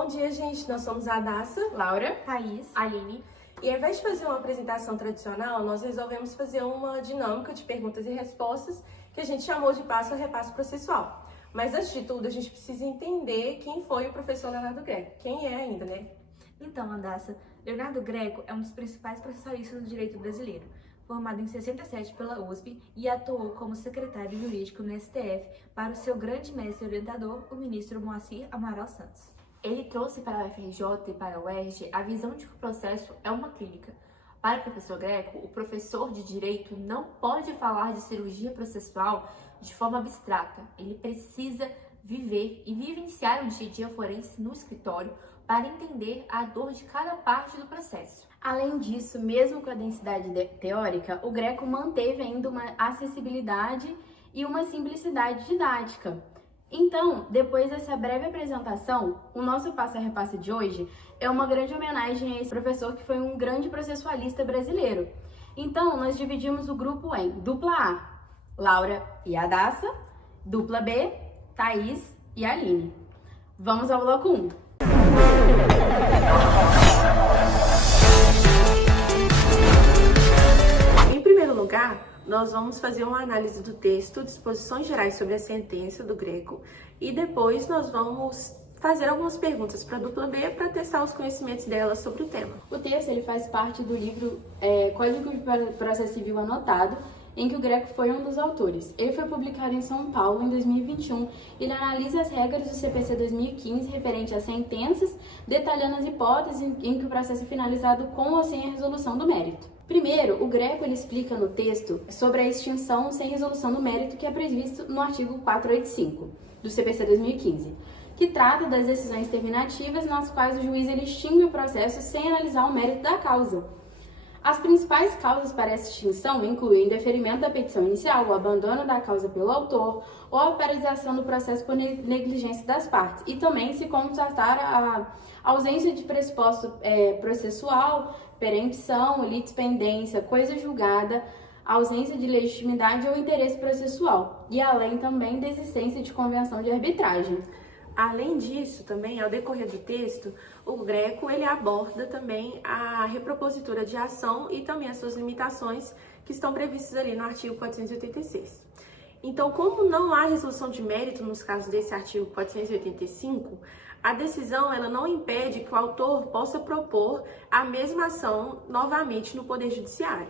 Bom dia, gente. Nós somos a Daça, Laura, Thaís, Aline. E ao invés de fazer uma apresentação tradicional, nós resolvemos fazer uma dinâmica de perguntas e respostas que a gente chamou de passo a repasso processual. Mas antes de tudo, a gente precisa entender quem foi o professor Leonardo Greco. Quem é ainda, né? Então, Andassa, Leonardo Greco é um dos principais processualistas do direito brasileiro, formado em 67 pela USP e atuou como secretário jurídico no STF para o seu grande mestre orientador, o ministro Moacir Amaral Santos. Ele trouxe para a UFRJ e para a UERJ a visão de que o processo é uma clínica. Para o professor Greco, o professor de direito não pode falar de cirurgia processual de forma abstrata. Ele precisa viver e vivenciar o dia a dia forense no escritório para entender a dor de cada parte do processo. Além disso, mesmo com a densidade teórica, o Greco manteve ainda uma acessibilidade e uma simplicidade didática. Então, depois dessa breve apresentação, o nosso passo a repasse de hoje é uma grande homenagem a esse professor que foi um grande processualista brasileiro. Então, nós dividimos o grupo em dupla A, Laura e a Daça, dupla B, Thaís e Aline. Vamos ao bloco 1. Em primeiro lugar, nós vamos fazer uma análise do texto, disposições gerais sobre a sentença do Greco, e depois nós vamos fazer algumas perguntas para a dupla B para testar os conhecimentos dela sobre o tema. O texto ele faz parte do livro Código de Processo Civil Anotado, em que o Greco foi um dos autores. Ele foi publicado em São Paulo em 2021 e ele analisa as regras do CPC 2015 referente a sentenças, detalhando as hipóteses em que o processo é finalizado com ou sem a resolução do mérito. Primeiro, o Greco ele explica no texto sobre a extinção sem resolução do mérito que é previsto no artigo 485 do CPC 2015, que trata das decisões terminativas nas quais o juiz ele extingue o processo sem analisar o mérito da causa. As principais causas para essa extinção incluem o indeferimento da petição inicial, o abandono da causa pelo autor ou a paralisação do processo por negligência das partes, e também se constatar a ausência de pressuposto processual, perempção, litispendência, coisa julgada, ausência de legitimidade ou interesse processual, e além também da existência de convenção de arbitragem. Além disso, também, ao decorrer do texto, o Greco ele aborda também a repropositura de ação e também as suas limitações que estão previstas ali no artigo 486. Então, como não há resolução de mérito nos casos desse artigo 485, a decisão ela não impede que o autor possa propor a mesma ação novamente no Poder Judiciário.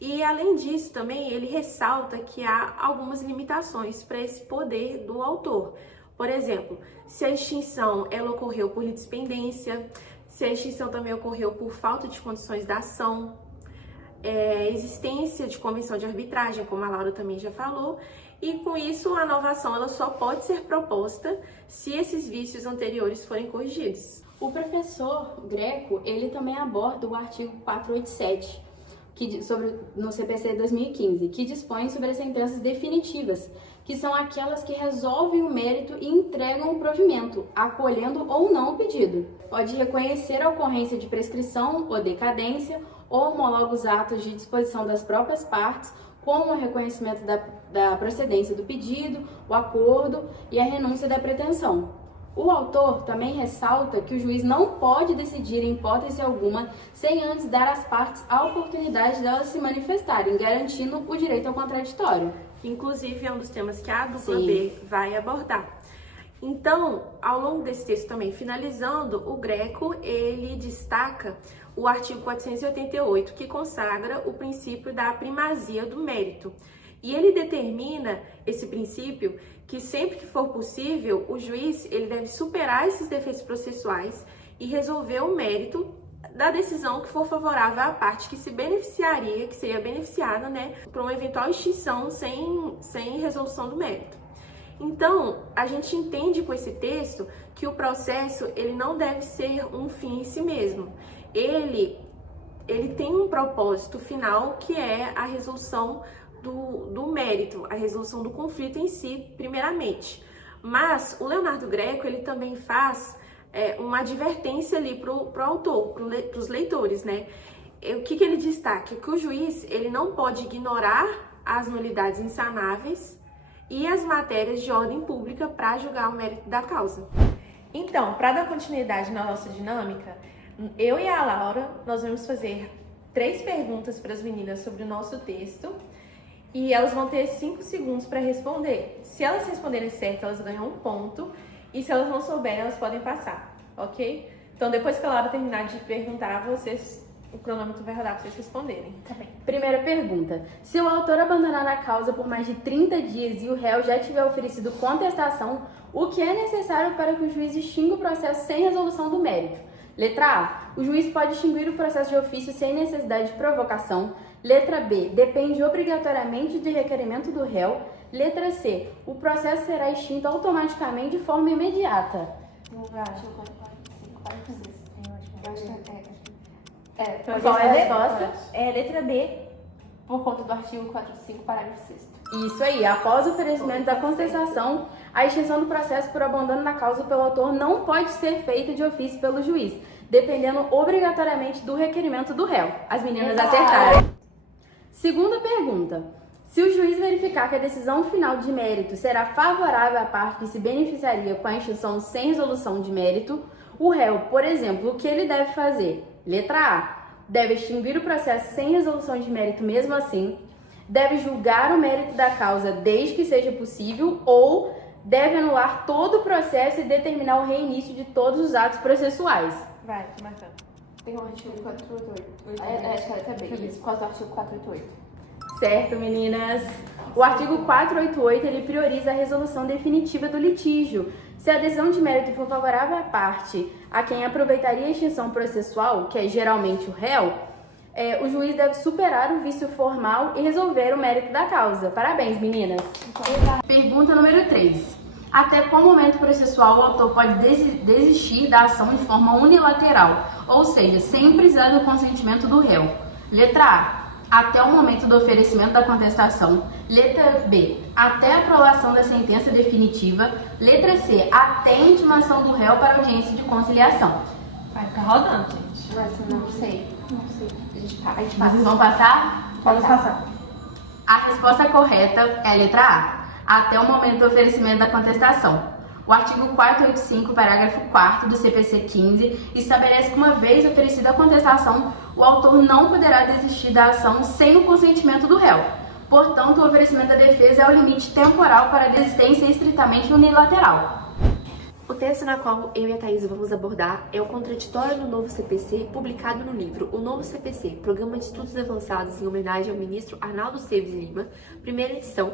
E, além disso, também ele ressalta que há algumas limitações para esse poder do autor. Por exemplo, se a extinção ela ocorreu por litispendência, se a extinção também ocorreu por falta de condições da ação, existência de convenção de arbitragem, como a Laura também já falou, e com isso a nova ação ela só pode ser proposta se esses vícios anteriores forem corrigidos. O professor Greco ele também aborda o artigo 487 no CPC 2015, que dispõe sobre as sentenças definitivas, que são aquelas que resolvem o mérito e entregam o provimento, acolhendo ou não o pedido. Pode reconhecer a ocorrência de prescrição ou decadência, ou homologa os atos de disposição das próprias partes, como o reconhecimento da procedência do pedido, o acordo e a renúncia da pretensão. O autor também ressalta que o juiz não pode decidir em hipótese alguma sem antes dar às partes a oportunidade delas se manifestarem, garantindo o direito ao contraditório. Inclusive, é um dos temas que a dupla B vai abordar. Então, ao longo desse texto também, finalizando, o Greco, ele destaca o artigo 488, que consagra o princípio da primazia do mérito. E ele determina esse princípio que sempre que for possível, o juiz ele deve superar esses defeitos processuais e resolver o mérito da decisão que for favorável à parte que se beneficiaria, que seria beneficiada, por uma eventual extinção sem resolução do mérito. Então, a gente entende com esse texto que o processo ele não deve ser um fim em si mesmo. Ele tem um propósito final que é a resolução do mérito, a resolução do conflito em si, primeiramente. Mas o Leonardo Greco ele também faz uma advertência ali para o autor, para os leitores, O que ele destaca? Que o juiz ele não pode ignorar as nulidades insanáveis e as matérias de ordem pública para julgar o mérito da causa. Então, para dar continuidade na nossa dinâmica, eu e a Laura, nós vamos fazer 3 perguntas para as meninas sobre o nosso texto e elas vão ter 5 segundos para responder. Se elas responderem certo, elas ganham 1 ponto e se elas não souberem, elas podem passar, ok? Então, depois que a Laura terminar de perguntar, o cronômetro vai rodar para vocês responderem. Tá bem. Primeira pergunta. Se o autor abandonar a causa por mais de 30 dias e o réu já tiver oferecido contestação, o que é necessário para que o juiz extinga o processo sem resolução do mérito? Letra A. O juiz pode extinguir o processo de ofício sem necessidade de provocação. Letra B. Depende obrigatoriamente de requerimento do réu. Letra C. O processo será extinto automaticamente de forma imediata. Qual é a resposta? É letra B. Por conta do artigo 405, parágrafo 6º. Isso aí. Após o oferecimento da contestação, a extinção do processo por abandono da causa pelo autor não pode ser feita de ofício pelo juiz, dependendo obrigatoriamente do requerimento do réu. As meninas acertaram. Segunda pergunta. Se o juiz verificar que a decisão final de mérito será favorável à parte que se beneficiaria com a extinção sem resolução de mérito, o réu, por exemplo, o que ele deve fazer? Letra A. Deve extinguir o processo sem resolução de mérito mesmo assim. Deve julgar o mérito da causa desde que seja possível ou deve anular todo o processo e determinar o reinício de todos os atos processuais. Vai, tô marcando. Tem o artigo 488. Acho que é bem isso, por causa do artigo 488. Certo, meninas? O artigo 488, ele prioriza a resolução definitiva do litígio. Se a decisão de mérito for favorável à parte a quem aproveitaria a extinção processual, que é geralmente o réu, o juiz deve superar o vício formal e resolver o mérito da causa. Parabéns, meninas! Pergunta número 3. Até qual momento processual o autor pode desistir da ação de forma unilateral, ou seja, sem precisar do consentimento do réu? Letra A. Até o momento do oferecimento da contestação. Letra B. Até a aprovação da sentença definitiva. Letra C. Até a intimação do réu para audiência de conciliação. Vai ficar rodando, gente. Mas eu não sei. A gente passa. Vocês vão passar? Pode passar. A resposta correta é a letra A. Até o momento do oferecimento da contestação. O artigo 485, parágrafo 4º do CPC 15 estabelece que, uma vez oferecida a contestação, o autor não poderá desistir da ação sem o consentimento do réu. Portanto, o oferecimento da defesa é o limite temporal para a desistência estritamente unilateral. O texto na qual eu e a Thaís vamos abordar é o contraditório no novo CPC, publicado no livro O Novo CPC, Programa de Estudos Avançados em homenagem ao ministro Arnaldo Esteves Lima, primeira edição.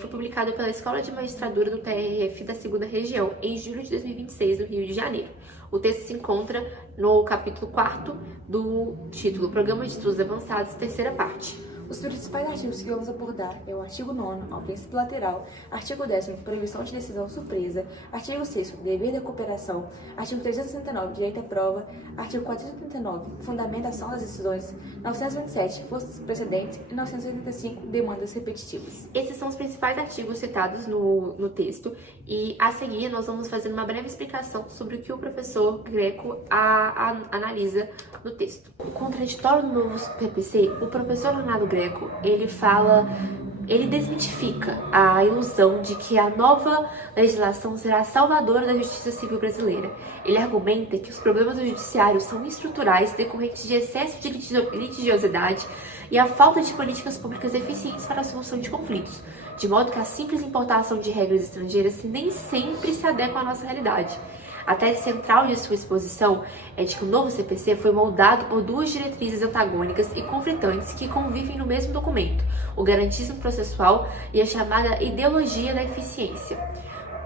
Foi publicado pela Escola de Magistratura do TRF da 2ª Região, em julho de 2026, no Rio de Janeiro. O texto se encontra no capítulo 4º do título Programa de Estudos Avançados, terceira parte. Os principais artigos que vamos abordar é o artigo 9º, ao princípio lateral, artigo 10º, proibição de decisão surpresa, artigo 6º, dever da cooperação, artigo 369, direito à prova, artigo 439, fundamentação das decisões, 927, forças precedentes e 985, demandas repetitivas. Esses são os principais artigos citados no texto e, a seguir, nós vamos fazer uma breve explicação sobre o que o professor Greco analisa no texto. O contraditório no novo PPC, o professor Leonardo Greco, ele desmitifica a ilusão de que a nova legislação será salvadora da justiça civil brasileira. Ele argumenta que os problemas do judiciário são estruturais, decorrentes de excesso de litigiosidade e a falta de políticas públicas eficientes para a solução de conflitos, de modo que a simples importação de regras estrangeiras nem sempre se adequa à nossa realidade. A tese central de sua exposição é de que o novo CPC foi moldado por duas diretrizes antagônicas e conflitantes que convivem no mesmo documento, o garantismo processual e a chamada ideologia da eficiência.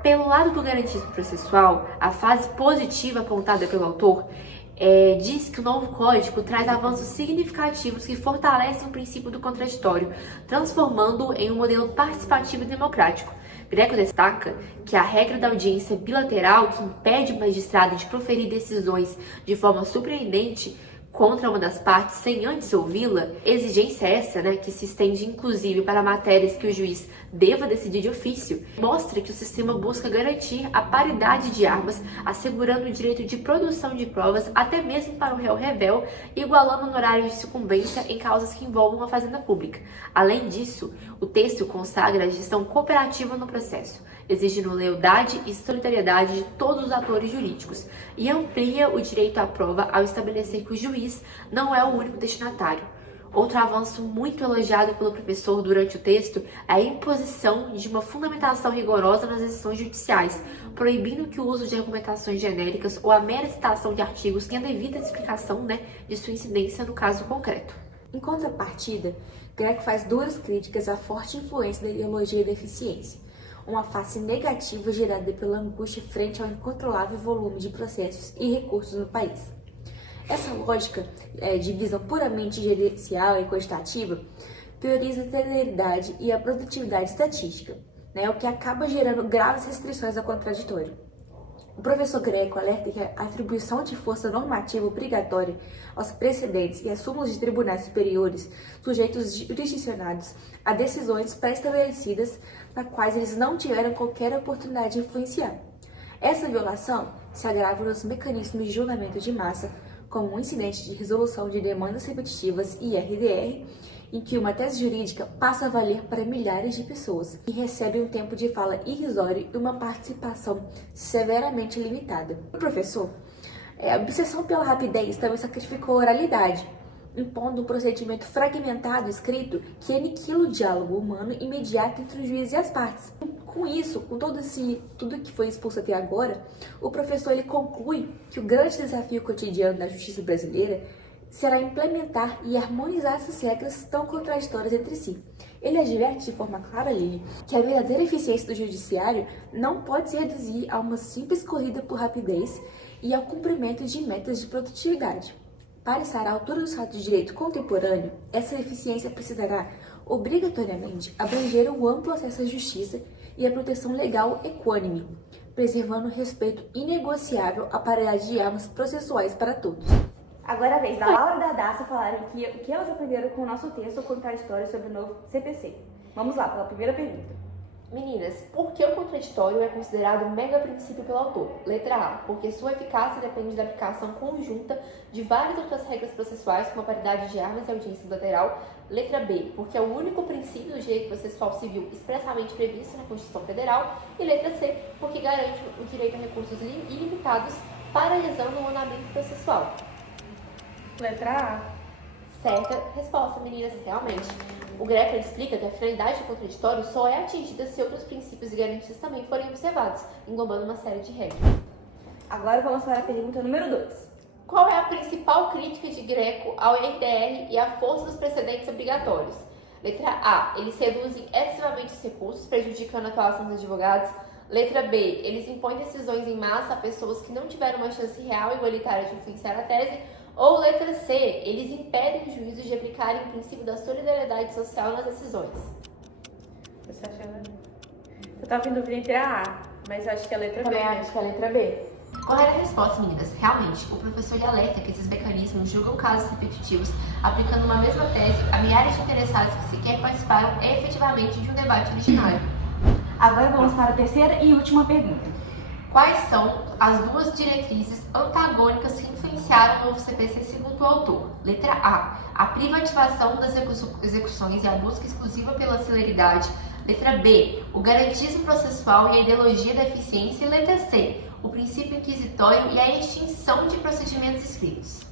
Pelo lado do garantismo processual, a fase positiva apontada pelo autor diz que o novo código traz avanços significativos que fortalecem o princípio do contraditório, transformando-o em um modelo participativo e democrático. Greco destaca que a regra da audiência bilateral, que impede o magistrado de proferir decisões de forma surpreendente contra uma das partes sem antes ouvi-la, exigência essa, né, que se estende inclusive para matérias que o juiz deva decidir de ofício, mostra que o sistema busca garantir a paridade de armas, assegurando o direito de produção de provas até mesmo para o réu revel, igualando honorários de sucumbência em causas que envolvam a fazenda pública. Além disso, o texto consagra a gestão cooperativa no processo, exigindo lealdade e solidariedade de todos os atores jurídicos, e amplia o direito à prova ao estabelecer que o juiz não é o único destinatário. Outro avanço muito elogiado pelo professor durante o texto é a imposição de uma fundamentação rigorosa nas decisões judiciais, proibindo que o uso de argumentações genéricas ou a mera citação de artigos tenha devida explicação, de sua incidência no caso concreto. Em contrapartida, Greco faz duras críticas à forte influência da ideologia da eficiência, uma face negativa gerada pela angústia frente ao incontrolável volume de processos e recursos no país. Essa lógica de visão puramente gerencial e quantitativa prioriza a celeridade e a produtividade estatística, o que acaba gerando graves restrições ao contraditório. O professor Greco alerta que a atribuição de força normativa obrigatória aos precedentes e às súmulas de tribunais superiores sujeitos jurisdicionados a decisões pré-estabelecidas na quais eles não tiveram qualquer oportunidade de influenciar. Essa violação se agrava nos mecanismos de julgamento de massa, como um incidente de resolução de demandas repetitivas e RDR, em que uma tese jurídica passa a valer para milhares de pessoas e recebe um tempo de fala irrisório e uma participação severamente limitada. O professor, a obsessão pela rapidez também sacrificou a oralidade, impondo um procedimento fragmentado escrito que aniquila o diálogo humano imediato entre o juiz e as partes. Com isso, com tudo que foi exposto até agora, o professor ele conclui que o grande desafio cotidiano da justiça brasileira será implementar e harmonizar essas regras tão contraditórias entre si. Ele adverte de forma clara, Lili, que a verdadeira eficiência do judiciário não pode se reduzir a uma simples corrida por rapidez e ao cumprimento de metas de produtividade. Para estar à altura do Estado de Direito contemporâneo, essa eficiência precisará, obrigatoriamente, abranger o amplo acesso à justiça e a proteção legal equânime, preservando o respeito inegociável à paridade de armas processuais para todos. Agora é a vez da Laura e da Dacia falarem o que elas aprenderam com o nosso texto contraditório sobre o novo CPC. Vamos lá, pela primeira pergunta. Meninas, por que o contraditório é considerado um mega princípio pelo autor? Letra A, porque sua eficácia depende da aplicação conjunta de várias outras regras processuais, como a paridade de armas e audiência bilateral. Letra B, porque é o único princípio do direito processual civil expressamente previsto na Constituição Federal. E letra C, porque garante o direito a recursos ilimitados, paralisando o andamento processual. Letra A. Certa resposta, meninas, realmente. O Greco explica que a finalidade do contraditório só é atingida se outros princípios e garantias também forem observados, englobando uma série de regras. Agora vamos para a pergunta número 2. Qual é a principal crítica de Greco ao RDR e à força dos precedentes obrigatórios? Letra A. Eles reduzem excessivamente os recursos, prejudicando a atuação dos advogados. Letra B. Eles impõem decisões em massa a pessoas que não tiveram uma chance real e igualitária de influenciar a tese. Ou letra C, eles impedem os juízes de aplicarem o princípio da solidariedade social nas decisões. Eu tava em dúvida entre a A, mas acho que é a letra B. Acho que é a letra B. Correta resposta, meninas. Realmente, o professor alerta que esses mecanismos julgam casos repetitivos, aplicando uma mesma tese a milhares de interessados que sequer participaram efetivamente de um debate originário. Agora vamos para a terceira e última pergunta. Quais são as duas diretrizes antagônicas que influenciaram o novo CPC segundo o autor? Letra A privativação das execuções e a busca exclusiva pela celeridade. Letra B, o garantismo processual e a ideologia da eficiência. E letra C, o princípio inquisitório e a extinção de procedimentos escritos.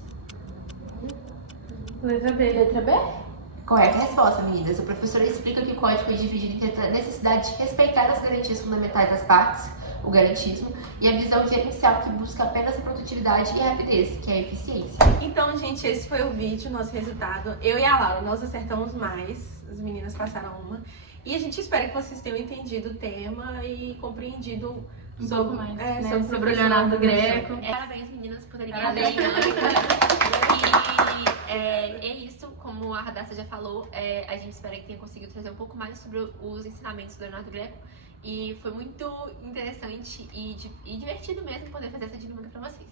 Letra B. Letra B? Correta resposta, meninas. O professor explica que o código é dividido entre a necessidade de respeitar as garantias fundamentais das partes, o garantismo, e a visão gerencial que busca apenas a produtividade e a rapidez, que é a eficiência. Então, gente, esse foi o vídeo, nosso resultado. Eu e a Laura, nós acertamos mais, as meninas passaram uma. E a gente espera que vocês tenham entendido o tema e compreendido um pouco mais, sobre o Leonardo Greco. Parabéns, meninas, por terem Parabéns. E é isso, como a Radassa já falou, a gente espera que tenha conseguido trazer um pouco mais sobre os ensinamentos do Leonardo Greco. E foi muito interessante e divertido mesmo poder fazer essa dinâmica pra vocês.